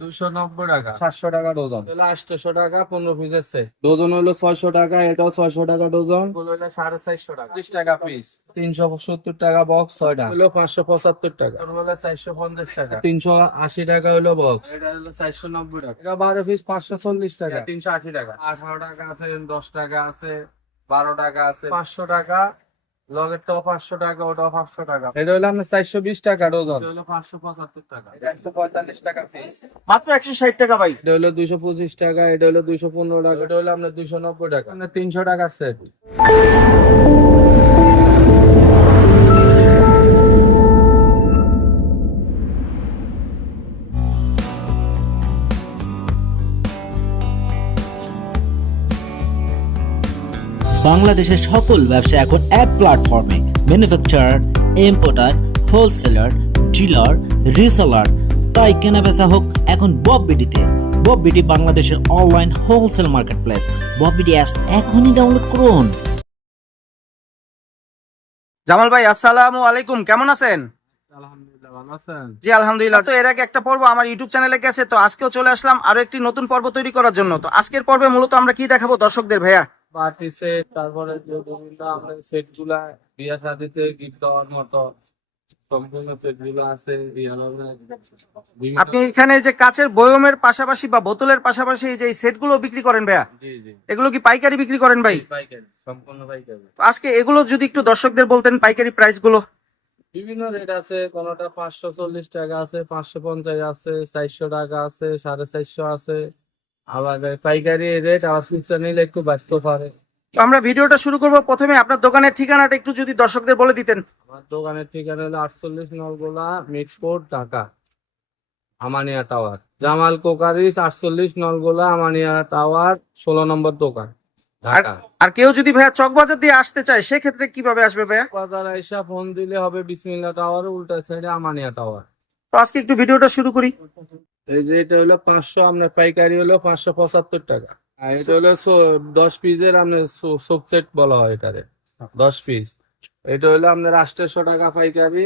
দুশো নব্বই টাকা। সাতশো টাকা ডজন। হলো আটশো টাকা পনেরো পিসের সেট ডজন হলো ছয়শো টাকা এটাও ছয়শো টাকা ডজন। হলো সাড়ে চারশো টাকা। ত্রিশ টাকা পিস তিনশো সত্তর টাকা বক্স ছয়টা। হলো পাঁচশো পঁচাত্তর টাকা। হলো চারশো পঞ্চাশ টাকা। তিনশো আশি টাকা হলো বক্স এটা হলো চারশো নব্বই টাকা। এটা বারো পিস পাঁচশো চল্লিশ টাকা। তিনশো আশি টাকা। আঠারো টাকা আছে দশ টাকা আছে বারো টাকা আছে পাঁচশো টাকা। লগেরটাও পাঁচশো টাকা ওটা পাঁচশো টাকা। এটা হলো আপনার চারশো বিশ টাকা ডজন এটা হলো পাঁচশো পঁচাত্তর টাকা। এটা একশো পঁয়তাল্লিশ টাকা ফিস মাত্র একশো ষাট টাকা ভাই। এটা হলো দুইশো পঁচিশ টাকা এটা হলো দুইশো পনেরো টাকা। এটা হলো আপনার দুইশো নব্বই টাকা। তিনশো টাকা সেট বাংলাদেশের সকল ব্যবসা এখন এক প্ল্যাটফর্মে manufacturer importer wholesaler dealer reseller তাই কেনা বেচা হোক এখন বব বিডিতে বব বিডি বাংলাদেশের online wholesale market place Bob BD apps এখনই ডাউনলোড করুন। জামাল ভাই আসসালামু আলাইকুম। কেমন আছেন? আছেন। জি আলহামদুলিল্লাহ। তো এর আগে একটা পর্ব আমার ইউটিউব চ্যানেলে গেছে তো আজকেও চলে আসলাম আরও একটি নতুন পর্ব তৈরি করার জন্য। তো আজকের পর্বে মূলত আমরা কি দেখাবো দর্শকদের ভাইয়া? পার্টি সেট তারপরে যে বিভিন্ন আপনার সেটগুলা বিয়া শাদিতে গিফট দেওয়ার মতো সম্পূর্ণ সেটগুলো আছে আপনি এখানে যে কাচের বয়মের পাশাপাশি বা বোতলের পাশাপাশি যে সেটগুলো বিক্রি করেন ভাইয়া? এগুলো কি পাইকারি বিক্রি করেন ভাই? পাইকারি সম্পূর্ণ পাইকারি। আজকে এগুলো যদি একটু দর্শকদের বলতেন পাইকারি প্রাইসগুলো। বিভিন্ন রেট আছে কোনটা পাঁচশো চল্লিশ টাকা আছে পাঁচশো পঞ্চাশ আছে চারশো টাকা আছে সাড়ে চারশো আছে। আবার পাইকারি রেট আবার খুচরা নিলে একটু বাঁচতে পারে। তো আমরা ভিডিওটা শুরু করব প্রথমে। আপনার দোকানের ঠিকানাটা একটু যদি দর্শকদের বলে দিতেন। আমার দোকানের ঠিকানা হলো আটচল্লিশ Nalgola Mitford Dhaka Amania tower. Jamal crockeries আটচল্লিশ নলগোলা আমানিয়া টাওয়ার ষোলো নম্বর দোকান ঢাকা। আর কেউ যদি ভাইয়া চকবাজার দিয়ে আসতে চায় সেক্ষেত্রে কীভাবে আসবে ভাইয়া? বাজার আইসা ফোন দিলে হবে বিসমিল্লা টাওয়ার উল্টা সাইডে আমানিয়া টাওয়ার। তো আজকে একটু ভিডিওটা শুরু করি। এই যে এটা হলো পাঁচশো আপনার পাইকারি হলো পাঁচশো পঁচাত্তর টাকা। আর এটা হলো দশ পিসের আপনার সেট বলা হয় এটারে দশ পিস। এটা হলো আপনার আটশো টাকা পাইকারি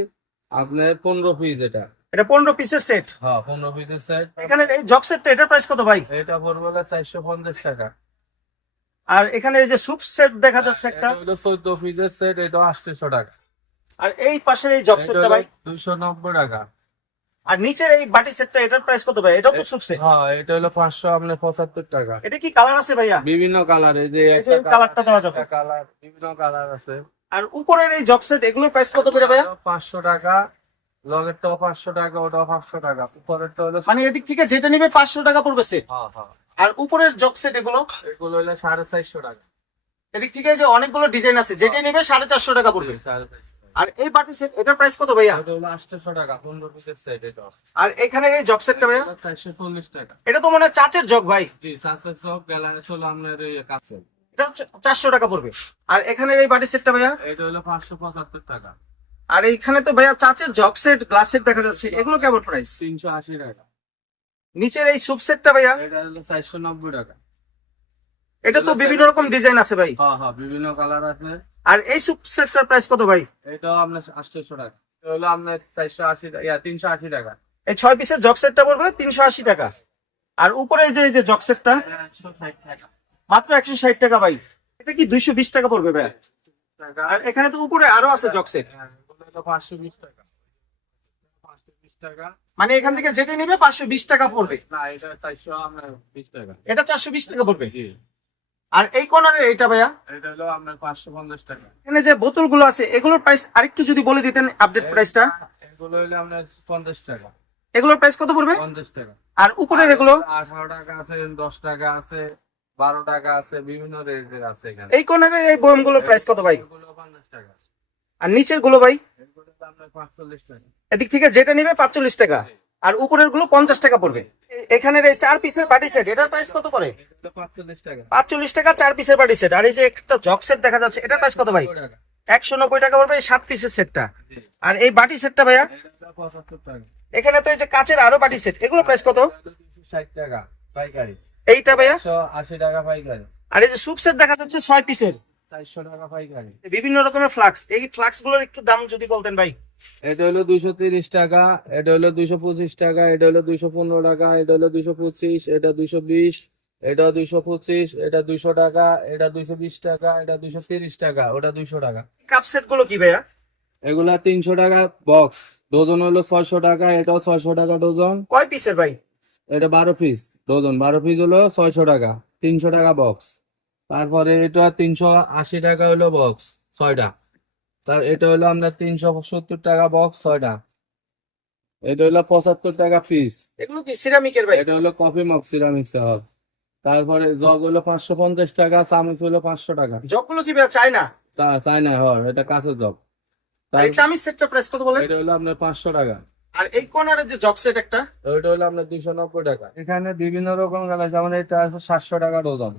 আপনার পনেরো পিস এটা। এটা পনেরো পিসের সেট হ্যাঁ পনেরো পিসের সেট এখানে এই জগ সেটটা এটার প্রাইস কত ভাই? এটা হলো চারশো পঞ্চাশ টাকা। আর এখানে এই যে স্যুপ সেট দেখা যাচ্ছে একটা। এটা চোদ্দ পিসের সেট এটা আটশো টাকা। আর এই পাশের এই জগ সেটটা ভাই? দুইশো নব্বই টাকা। আর নিচের এই বাটি সেটটা এটার প্রাইস কত ভাই? এটাও তো সেট হ্যাঁ এটা হলো পাঁচশো আপনার পঁচাত্তর টাকা। এটা কি কালার আছে ভাইয়া? বিভিন্ন কালার এই যে যে কালারটা দেওয়া যাবে। কালার বিভিন্ন কালার আছে। আর উপরের এই জগ সেট এগুলোর প্রাইস কত করে ভাইয়া? পাঁচশো টাকা লগেরটাও পাঁচশো টাকা ওটাও পাঁচশো টাকা। উপরেরটা হলো মানে এদিক থেকে যেটা নিবে পাঁচশো টাকা পড়বে সেট হ্যাঁ হ্যাঁ। আর উপরের জগ সেট এগুলো? এগুলো হলো সাড়ে চারশো টাকা। এদিক থেকে যে অনেকগুলো ডিজাইন আছে যেটা নিবে সাড়ে চারশো টাকা পড়বে। সাড়ে চারশো। টাকা। আর এই বাটি সেট এটার প্রাইস কত ভাইয়া? এটা হলো আটশোশো টাকা পনেরো পিসের সেট এটা। আর এখানে এই জগ সেটটা ভাইয়া? চারশো চল্লিশ টাকা। এটা তো মনে হয় চাচের জগ ভাই। জি চারশো সব গ্যালারি হলো ওই কাছে এটা টাকা পড়বে। আর এখানে এই বাটি সেটটা ভাইয়া? এটা হলো পাঁচশো পঁচাত্তর টাকা। আর এইখানে তো ভাইয়া চাচের জগ সেট গ্লাস সেট দেখা যাচ্ছে। এগুলো কেমন প্রাইস তিনশো আশি টাকা। নিচের এই স্যুপ সেটটা ভাইয়া? এটা হলো চারশো নব্বই টাকা। এটা তো বিভিন্ন রকম ডিজাইন আছে ভাই। হ্যাঁ হ্যাঁ বিভিন্ন কালার আছে। আর এই স্যুপ সেটটার প্রাইস কত ভাই? এটাও আপনার আটশোশো টাকা। এটা হলো আপনার চারশো আশি টাকা ইয়া, তিনশো আশি টাকা। এই ছয় পিসের জগ সেটটা পড়বে তিনশো আশি টাকা। আর উপরে এই যে এই যে জগ সেটটা এটা একশো ষাট টাকা। মাত্র একশো ষাট টাকা ভাই। এটা কি দুইশো বিশ টাকা পড়বে ভাই? আর এখানে তো উপরে আরও আছে জগ সেট পাঁচশো বিশ টাকা। পাঁচশো বিশ টাকা। মানে এখান থেকে যেটা নেবে পাঁচশো বিশ টাকা পড়বে। না এটা চারশো আপনার বিশ টাকা। এটা চারশো বিশ টাকা পড়বে? জি। আর এই কর্নারের এইটা ভাইয়া? এটা হলো আপনার পাঁচশো পঞ্চাশ টাকা। এখানে যে বোতলগুলো আছে এগুলোর প্রাইস আরেকটু যদি বলে দিতেন আপডেট প্রাইসটা এগুলো হলো আপনার পঞ্চাশ টাকা। এগুলোর প্রাইস কত পড়বে? পঞ্চাশ টাকা। আর উপরের এগুলো? আঠারো টাকা আছে দশ টাকা আছে বারো টাকা আছে বিভিন্ন রেটের আছে এখানে। এই কর্নারের এই বয়মগুলোর প্রাইস কত ভাই? এগুলো পঞ্চাশ টাকা। আর নিচেরগুলো ভাই? এগুলো তো আপনার পাঁচচল্লিশ টাকা। এদিক থেকে যেটা নিবে পাঁচচল্লিশ টাকা। আর উপরেরগুলো পঞ্চাশ টাকা পড়বে। এখানের এই চার পিসের বাটি সেট এটার প্রাইস কত এগুলো পাঁচচল্লিশ টাকা চার পিসের বাটি সেট আর এই যে একটা জক সেট দেখা যাচ্ছে এটার প্রাইস কত ভাই? একশো নব্বই টাকা পড়বে এই সাত পিসের সেটটা। আর এই বাটি সেটটা ভাইয়া? এখানে তো এই যে কাচের আরও বাটি সেট এগুলো প্রাইস কত? ষাট টাকা পাইকারি এইটা ভাইয়া? আশি টাকা পাইকারি আর এই যে স্যুপ সেট দেখা যাচ্ছে ছয় পিসের চারশো টাকা পাইকারি। বিভিন্ন রকমের ফ্লাক্স এই ফ্লাক্সগুলোর একটু দাম যদি বলতেন ভাই। এটা হলো দুইশো তিরিশ টাকা এটা হলো দুইশো পঁচিশ টাকা এটা হলো দুইশো পনেরো টাকা এটা হলো দুইশো পঁচিশ এটা দুইশো বিশ এটা দুইশো পঁচিশ এটা দুইশো টাকা এটা দুইশো বিশ টাকা এটা দুইশো তিরিশ টাকা ওটা দুইশো টাকা। কাপ সেটগুলো কি ভাইয়া? এগুলা তিনশো টাকা বক্স ডজন হলো ছয়শো টাকা এটাও ছয়শো টাকা ডজন। কয় পিসের ভাই? এটা বারো পিস ডজন। বারো পিস হলো ছয়শো টাকা তিনশো টাকা বক্স। তারপরে এটা তিনশো আশি টাকা হলো বক্স ছয়টা। তার এটা হলো আপনার তিনশো সত্তর টাকা বক্স ছয়টা। এটা হলো পঁচাত্তর টাকা পিস এগুলো কি সিরামিকের ভাই? এটা হলো কফি মগ সিরামিক্স হব তারপরে জগ হলো পাঁচশো পঞ্চাশ টাকা চামচ হলো পাঁচশো টাকা। জগগুলো কি চাই না? চা- চায়না হর এটা কাঁচের জগ আর এই টামি সেটটা প্রাইস কত বলেন? এটা হলো আপনার পাঁচশো টাকা। আর এই কর্নারের যে জগ সেট একটা? ওইটা হলো আপনার দুইশো নব্বই টাকা। এখানে বিভিন্ন রকম গালা যেমন এটা আছে সাতশো টাকা ডজন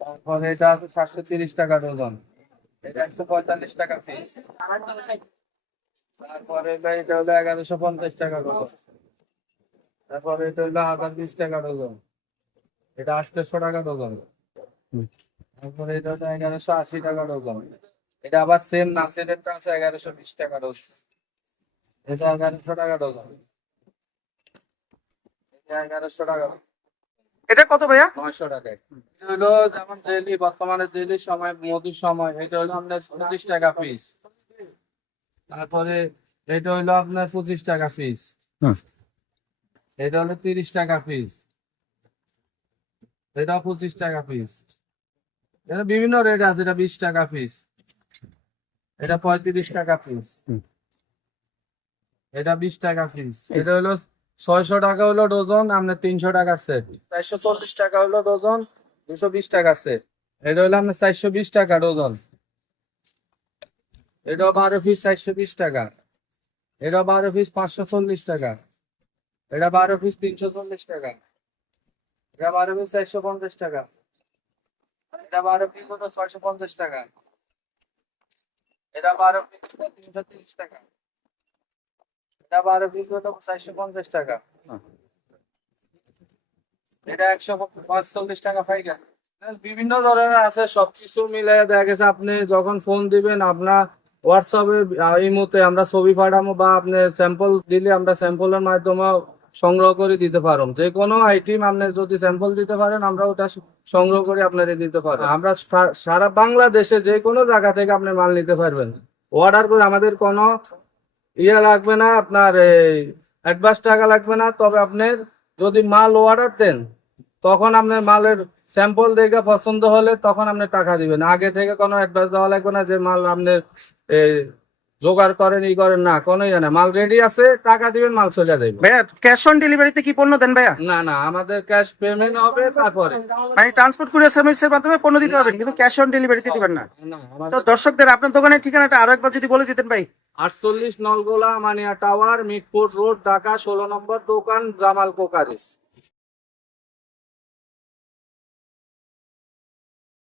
তারপরে এটা আছে সাতশো তিরিশ টাকা ডজন এটা একশো পঁয়তাল্লিশ টাকা পিস তারপরে এটা হলো এগারোশো পঞ্চাশ টাকা ডজন তারপরে এটা হলো হাজার বিশ টাকা ডজন এটা আটশোশো টাকা ডজন তারপরে এটা হলো এগারোশো আশি টাকা ডজন এটা আবার সেম নাসেরেরটা আছে এগারোশো বিশ টাকা ডজন এটা এগারোশো টাকা ডজন এটা এগারোশো টাকা এটা কত ভাইয়া? নয়শো এটা হলো যেমন জেলি বর্তমানে সময় মধুর সময় এটা হলো আপনার পঁচিশ টাকা পিস তারপরে এটা হলো আপনার পঁচিশ টাকা পিস এটা হলো তিরিশ টাকা পিস এটা পঁচিশ টাকা পিস এটা বিভিন্ন রেট আছে এটা বিশ টাকা পিস এটা পঁয়ত্রিশ টাকা পিস এটা বিশ টাকা পিস এটা হলো ছয়শো টাকা হলো ডজন আপনার তিনশো টাকা সেট। চারশো চল্লিশ টাকা হলো ডজন, দুশো বিশ টাকা সেট। এটা হলো আপনার চারশো বিশ টাকা ডজন। এটা বারো পিস চারশো বিশ টাকা। এটা বারো পিস পাঁচশো চল্লিশ টাকা। এটা বারো পিস তিনশো চল্লিশ টাকা। এটা বারো পিস চারশো পঞ্চাশ টাকা। এটা বারো পিস হলো ছয়শো পঞ্চাশ টাকা। এটা বারো পিস তিনশো তিরিশ টাকা। এটা বারো পিস হলো চারশো পঞ্চাশ টাকা। এটা একশো পাঁচচল্লিশ টাকা পাইকারি। বিভিন্ন ধরনের আছে সবকিছু মিলে দেখা গেছে আপনি যখন ফোন দিবেন আপনার হোয়াটসঅ্যাপে এই মুহূর্তে আমরা ছবি পাঠাবো বা আপনি স্যাম্পল দিলে আমরা স্যাম্পলের মাধ্যমে সংগ্রহ করে দিতে পারো যে কোনো আইটেম আপনি যদি স্যাম্পল দিতে পারেন আমরা ওটা সংগ্রহ করে আপনাদের দিতে পারব আমরা সারা বাংলাদেশে যে কোনো জায়গা থেকে আপনি মাল নিতে পারবেন। অর্ডার করে আমাদের কোনো ইয়ে লাগবে না, আপনার এই অ্যাডভান্স টাকা লাগবে না। তবে আপনার যদি মাল অর্ডার দেন, তখন আপনার মালের স্যাম্পল দেখে পছন্দ হলে তখন আপনি টাকা দিবেন। আগে থেকে কোনো অ্যাডভান্স দেওয়া লাগবে না যে মাল আপনার জোগাড় করেন ই করেন না কোনো ইয়ে না। মাল রেডি আছে টাকা দিবেন মাল চলে যাবে ভাইয়া ক্যাশ অন ডেলিভারিতে কি পণ্য দেন ভাইয়া? না না আমাদের ক্যাশ পেমেন্ট হবে তারপরে। মানে ট্রান্সপোর্ট কুরিয়ার সার্ভিসের মাধ্যমে পণ্য দিতে পারবেন কিন্তু ক্যাশ অন ডেলিভারিতে দিবেন না। না তো দর্শকদের আপনার দোকানের ঠিকানাটা আরও একবার যদি বলে দিতেন ভাই। আটচল্লিশ নলগোলা মানিয়া টাওয়ার মিটপুর রোড ঢাকা ষোলো নম্বর দোকান জামাল কোকারিস